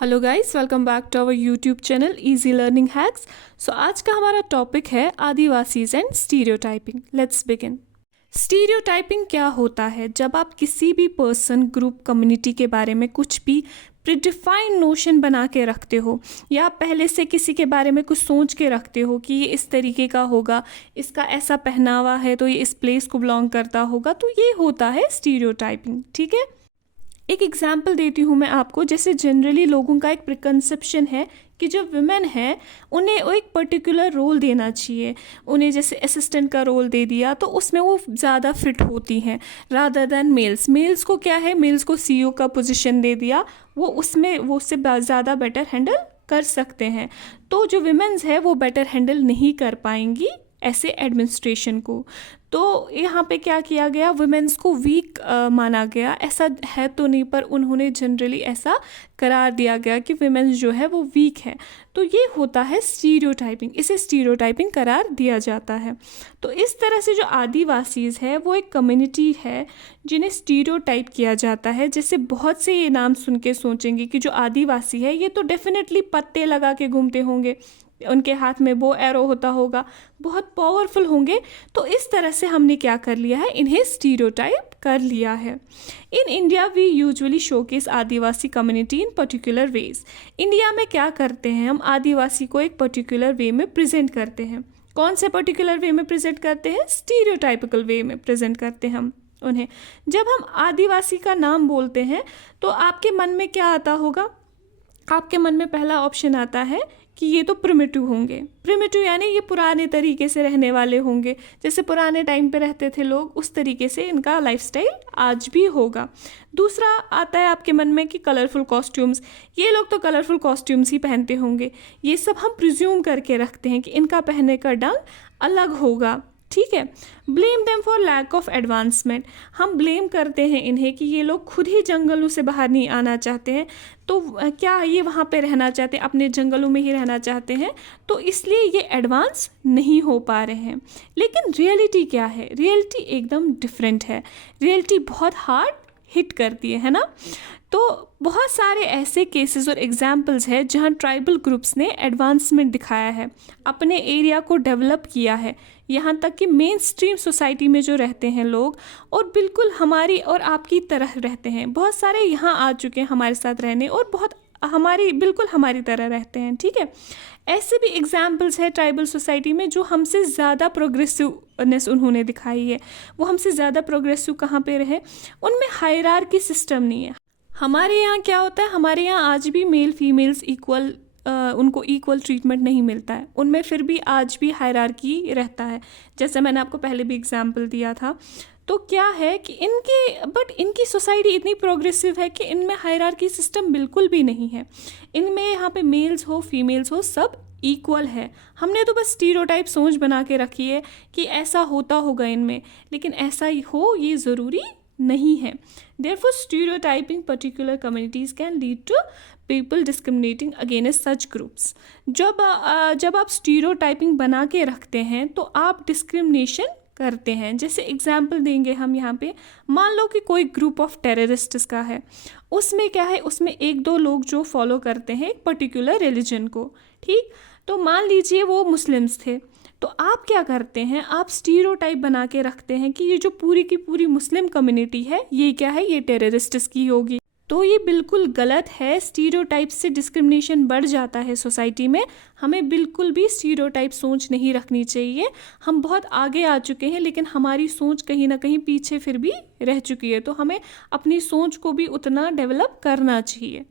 Hello guys, welcome back to our YouTube channel easy learning hacks. So आज का हमारा topic है Adivasis and stereotyping. Let's begin. Stereotyping क्या होता है? जब आप किसी भी पर्सन, ग्रुप, कम्युनिटी के बारे में कुछ भी प्रीडिफाइंड नोशन बना के रखते हो या पहले से किसी के बारे में कुछ सोच के रखते हो कि ये इस तरीके का होगा, इसका ऐसा पहनावा है तो ये इस प्लेस को बिलोंग करता होगा, तो ये होता है स्टीरियोटाइपिंग। ठीक है, एक एग्जाम्पल देती हूँ मैं आपको। जैसे जनरली लोगों का एक प्रिकंसेप्शन है कि जो वुमेन है उन्हें वो एक पर्टिकुलर रोल देना चाहिए, उन्हें जैसे असिस्टेंट का रोल दे दिया तो उसमें वो ज़्यादा फिट होती हैं रादर दैन मेल्स। मेल्स को क्या है, मेल्स को सीईओ का पोजीशन दे दिया, वो उससे ज़्यादा बेटर हैंडल कर सकते हैं। तो जो वुमेन्स है वो बेटर हैंडल नहीं कर पाएंगी ऐसे एडमिनिस्ट्रेशन को। तो यहाँ पे क्या किया गया, वुमेन्स को वीक माना गया। ऐसा है तो नहीं, पर उन्होंने जनरली ऐसा करार दिया गया कि वुमेन्स जो है वो वीक है। तो ये होता है स्टीरियोटाइपिंग, इसे स्टीरियोटाइपिंग करार दिया जाता है। तो इस तरह से जो आदिवासीज है वो एक कम्युनिटी है जिन्हें स्टीरियोटाइप किया जाता है। जैसे बहुत से ये नाम सुन के सोचेंगे कि जो आदिवासी है ये तो डेफिनेटली पत्ते लगा के घूमते होंगे, उनके हाथ में बो एरो होता होगा, बहुत पावरफुल होंगे। तो इस तरह से हमने क्या कर लिया है, इन्हें स्टीरियोटाइप कर लिया है। In India we usually showcase Adivasi community in particular ways. India में क्या करते हैं, हम आदिवासी को एक पर्टिकुलर वे में प्रेजेंट करते हैं। कौन से पर्टिकुलर वे में प्रेजेंट करते हैं? स्टीरियोटाइपिकल वे में प्रेजेंट करते हैं हम उन्हें। जब हम आदिवासी का नाम बोलते हैं तो आपके मन में क्या आता होगा? आपके मन में पहला ऑप्शन आता है कि ये तो प्रिमिटिव होंगे। प्रिमिटिव यानी ये पुराने तरीके से रहने वाले होंगे, जैसे पुराने टाइम पे रहते थे लोग, उस तरीके से इनका लाइफस्टाइल आज भी होगा। दूसरा आता है आपके मन में कि कलरफुल कॉस्ट्यूम्स, ये लोग तो कलरफुल कॉस्ट्यूम्स ही पहनते होंगे। ये सब हम प्रिज्यूम करके रखते हैं कि इनका पहनने का ढंग अलग होगा। ठीक है। Blame them for lack of advancement, हम ब्लेम करते हैं इन्हें कि ये लोग खुद ही जंगलों से बाहर नहीं आना चाहते हैं, तो क्या ये वहाँ पे रहना चाहते हैं, अपने जंगलों में ही रहना चाहते हैं, तो इसलिए ये एडवांस नहीं हो पा रहे हैं। लेकिन रियलिटी क्या है? रियलिटी एकदम डिफरेंट है। रियलिटी बहुत हार्ड हिट करती है ना। तो बहुत सारे ऐसे केसेस और एग्जाम्पल्स हैं जहाँ ट्राइबल ग्रुप्स ने एडवांसमेंट दिखाया है, अपने एरिया को डेवलप किया है, यहाँ तक कि मेन स्ट्रीम सोसाइटी में जो रहते हैं लोग और बिल्कुल हमारी और आपकी तरह रहते हैं। बहुत सारे यहाँ आ चुके हैं हमारे साथ रहने और बहुत बिल्कुल हमारी तरह रहते हैं। ठीक है, ऐसे भी एग्जाम्पल्स है ट्राइबल सोसाइटी में जो हमसे ज़्यादा प्रोग्रेसिवनेस उन्होंने दिखाई है। वो हमसे ज़्यादा प्रोग्रेसिव कहाँ पे रहे? उनमें हायरार्की सिस्टम नहीं है। हमारे यहाँ क्या होता है, हमारे यहाँ आज भी मेल फीमेल्स इक्वल, उनको इक्वल ट्रीटमेंट नहीं मिलता है। उनमें फिर भी आज भी हायरार्की रहता है, जैसे मैंने आपको पहले भी एग्जाम्पल दिया था। तो क्या है कि इनकी सोसाइटी इतनी प्रोग्रेसिव है कि इनमें हायरार्की सिस्टम बिल्कुल भी नहीं है। इनमें यहाँ पे मेल्स हो फीमेल्स हो सब इक्वल है। हमने तो बस स्टीरियोटाइप सोच बना के रखी है कि ऐसा होता होगा इनमें, लेकिन ऐसा ही हो ये ज़रूरी नहीं है। Therefore, stereotyping particular communities can lead to people discriminating against such groups. जब आप स्टीरियोटाइपिंग बना के रखते हैं तो आप डिस्क्रिमिनेशन करते हैं। जैसे एग्जाम्पल देंगे हम यहाँ पे, मान लो कि कोई ग्रुप ऑफ टेररिस्ट्स का है, उसमें क्या है, उसमें एक दो लोग जो फॉलो करते हैं एक पर्टिकुलर रिलीजन को। ठीक, तो मान लीजिए वो मुस्लिम्स थे, तो आप क्या करते हैं, आप स्टीरियोटाइप बना के रखते हैं कि ये जो पूरी की पूरी मुस्लिम कम्युनिटी है ये क्या है, ये टेररिस्ट्स की होगी। तो ये बिल्कुल गलत है। स्टीरियोटाइप से डिस्क्रिमिनेशन बढ़ जाता है सोसाइटी में। हमें बिल्कुल भी स्टीरियोटाइप सोच नहीं रखनी चाहिए। हम बहुत आगे आ चुके हैं लेकिन हमारी सोच कहीं ना कहीं पीछे फिर भी रह चुकी है, तो हमें अपनी सोच को भी उतना डेवलप करना चाहिए।